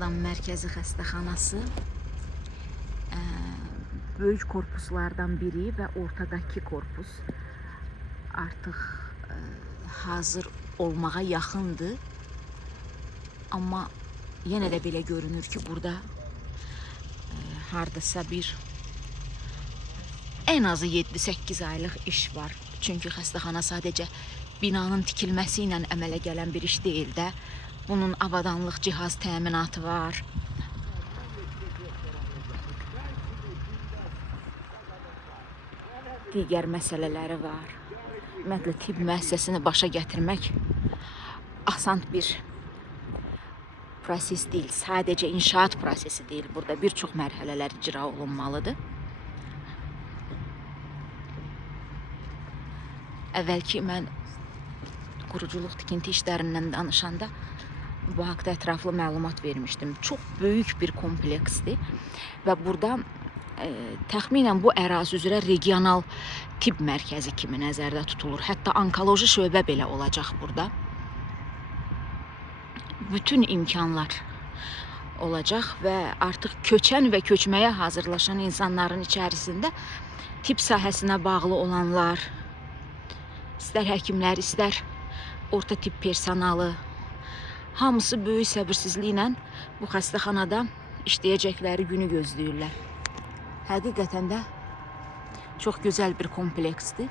Ağdam Mərkəzi Xəstəxanası böyük korpuslardan biri və ortadakı korpus artıq hazır olmağa yaxındır. Amma yenə də belə görünür ki, burada hardasa bir en azı 7-8 aylıq iş var. Çünki xəstəxana sadəcə binanın tikilməsi ilə əmələ gələn bir iş deyil də. Bunun avadanlıq cihaz təminatı var. Digər məsələləri var. Ümumiyyətlə, tibb müəssisəsini başa gətirmək asan bir proses deyil. Sadəcə inşaat prosesi deyil. Burada bir çox mərhələlər icra olunmalıdır. Əvvəlki mən quruculuq tikinti işlərindən danışanda bu haqda ətraflı məlumat vermişdim. Çox böyük bir kompleksdir və burada təxminən bu ərazi üzrə regional tibb mərkəzi kimi nəzərdə tutulur. Hətta onkoloji şöbə belə olacaq burada. Bütün imkanlar olacaq və artıq köçən və köçməyə hazırlaşan insanların içərisində tibb sahəsinə bağlı olanlar, istər həkimlər, istər orta tibb personalı, hamısı böyük səbirsizliklə bu xəstəxanada işləyəcəkləri günü gözləyirlər. Həqiqətən də çox gözəl bir kompleksdir.